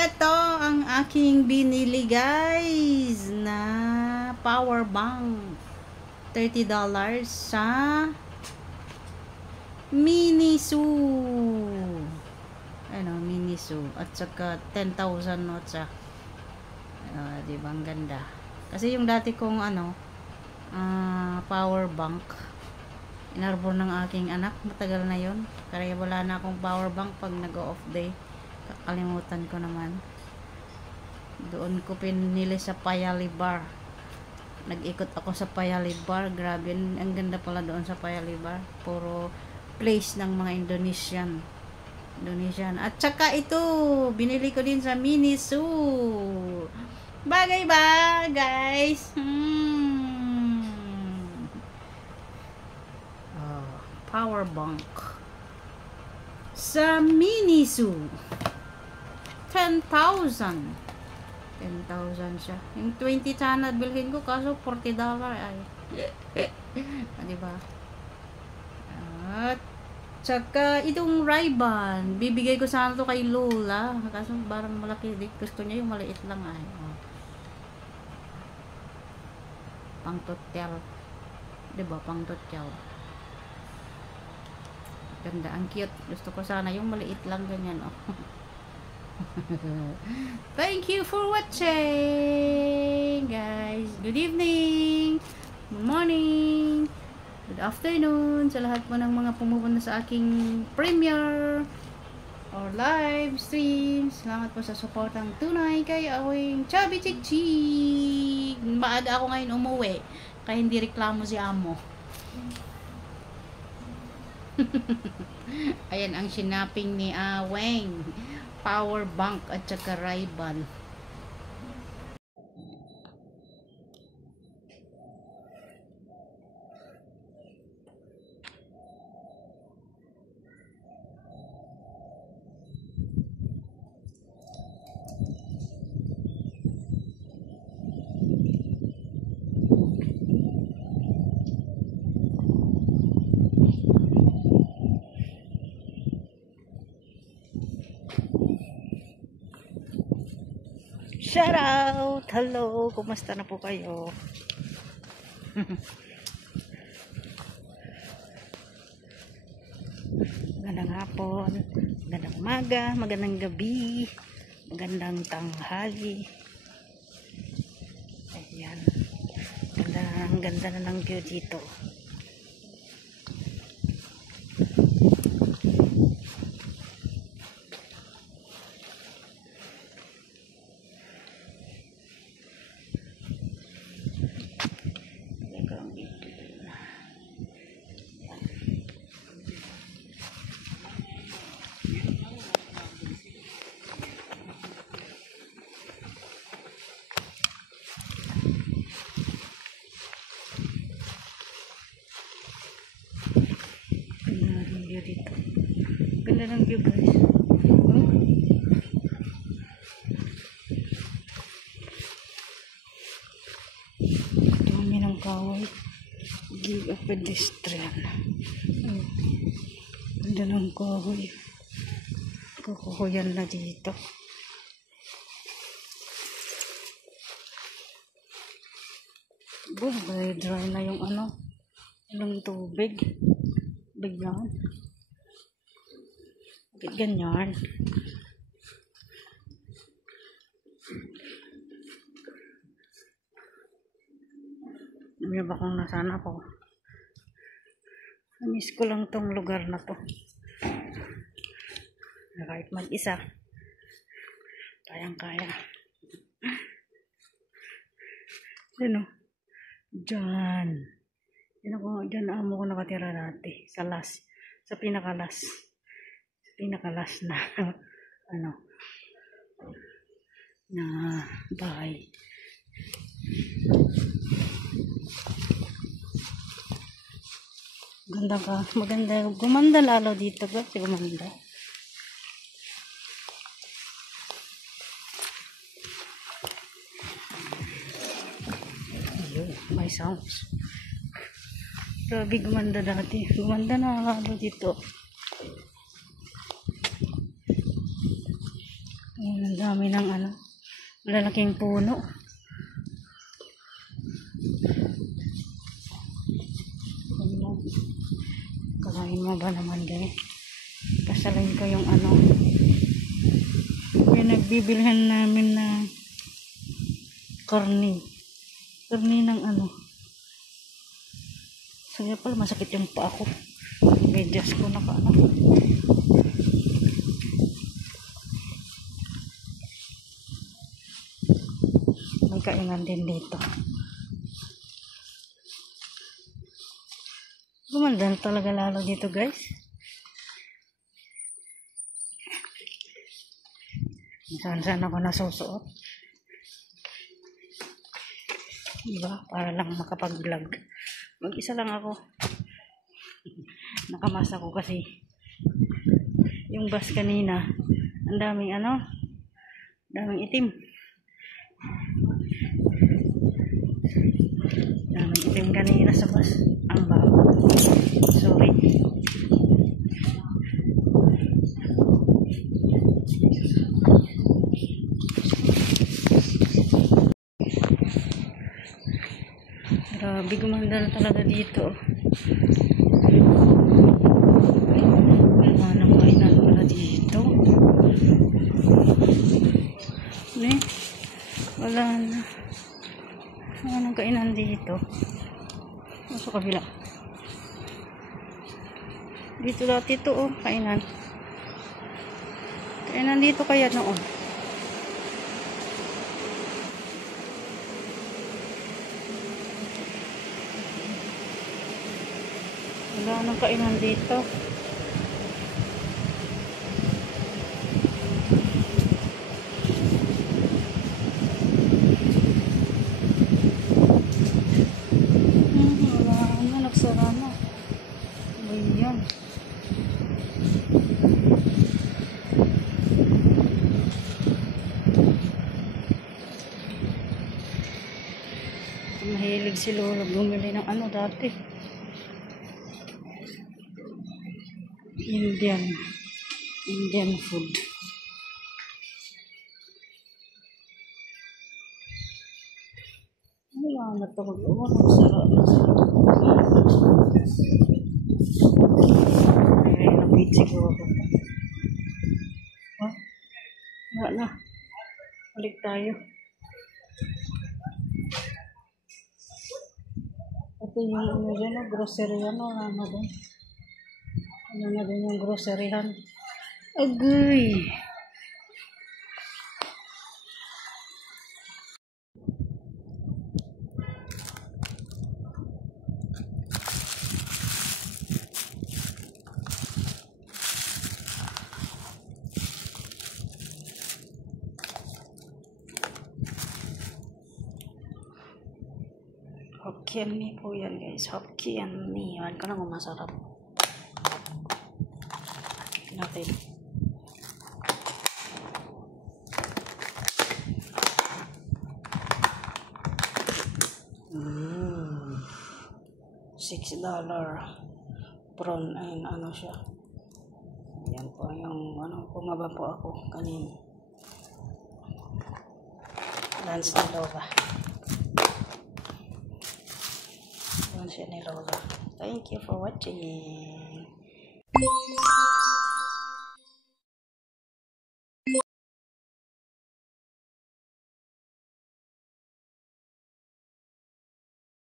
Ito ang aking binili guys na power bank. $30 sa Miniso. Ano, Miniso. At saka 10,000 watts. Diba ang ganda. Kasi yung dati kong power bank, inarbor ng aking anak. Matagal na yon. Kaya wala na akong power bank pag nag-off day. Kakalimutan ko naman. Doon ko pinili sa Paya-Lebar. Nag-ikot ako sa Paya-Lebar. Grabe, ang ganda pala doon sa Paya-Lebar. Puro place ng mga Indonesian. At saka ito, binili ko din sa Miniso. Bagay ba, guys? Power bank sa Miniso. 10,000 siya. Yung 20 sana bilhin ko, kaso $40 ay. Diba? At saka itong Ray-Ban, bibigay ko sana to kay Lola, kaso parang malaki. Gusto niya yung maliit lang ay. Pang totel. Diba? Pang totel. Ganda, ang cute. Gusto ko sana yung maliit lang ganyan, Thank you for watching, guys. Good evening, good morning, good afternoon sa lahat po ng mga pumupunta sa aking premiere or live stream. Salamat po sa suportang tunay kay awing Chubby Chick Chick. Maaga ako ngayon umuwi, kaya hindi reklamo si amo. Ayan ang sinaping ni Aweng, power bank at saka Ray-Ban. Shout out! Hello! Kumusta na po kayo? Magandang hapon, magandang umaga, magandang gabi, magandang tanghali. Ayan. Ganda na ng view dito. Dito. Ganda ng view guys. Dami ng kahoy. Give a pedestrian. Ganda ng kahoy. Kukuhuyan na dito. Dry na yung ng tubig. Bigyan. Bakit ganyan? May ba kung nasaan ako? Miss ko lang tong lugar na to. Kahit mag-isa, kayang-kaya. Ano? Diyan. Diyan amo ko nakatira dati. Sa pinakalas na na bahay. Maganda. Gumanda lalo dito kasi gumanda. May sounds. Grabe, gumanda dati. Gumanda na lalo dito. Ayan, Dami ng ano, malalaking puno. Kalahin mo ba naman guys? Kasalin ko yung ano, yung nagbibilhan namin na karni ng ano. Kaya pala masakit yung paa ko. Medyas ko na ano. May kainan din dito. Gumanda talaga lalo dito guys. Saan ako nasusuot. Diba? Para lang makapag-vlog. Mag-isa lang ako. Nakamas ako kasi yung bus kanina ang daming ano, daming itim. Daming itim kanina sa bus. Ang baba. Sorry. Grabe, gumanda na talaga dito. Wala nang kainan pala dito. Ne? Wala na. Wala nang kainan dito. Sa kabila. Dito dati ito oh, kainan. Kainan dito kaya noon. Wala nang kainan dito. Wala na, nagsara na. Ayan. Mahilig si Lolo bumili ng ano dati. Indian food. Wala na ito. Nagsara na. Ay, napit siguro. Ha? Wala na. Balik tayo. Ito yung ano dyan, grocery ano, ano din. Ano na din yung groceryhan. Agoy! Hokkien mee po yan guys. Hokkien mee. Alam ko na kung masarap. Natin. $6 prawn and ano siya. Ayan po yung ano, pumaba po ako kanina. Lunch ni Lola. Lunch ni Lola. Thank you for watching.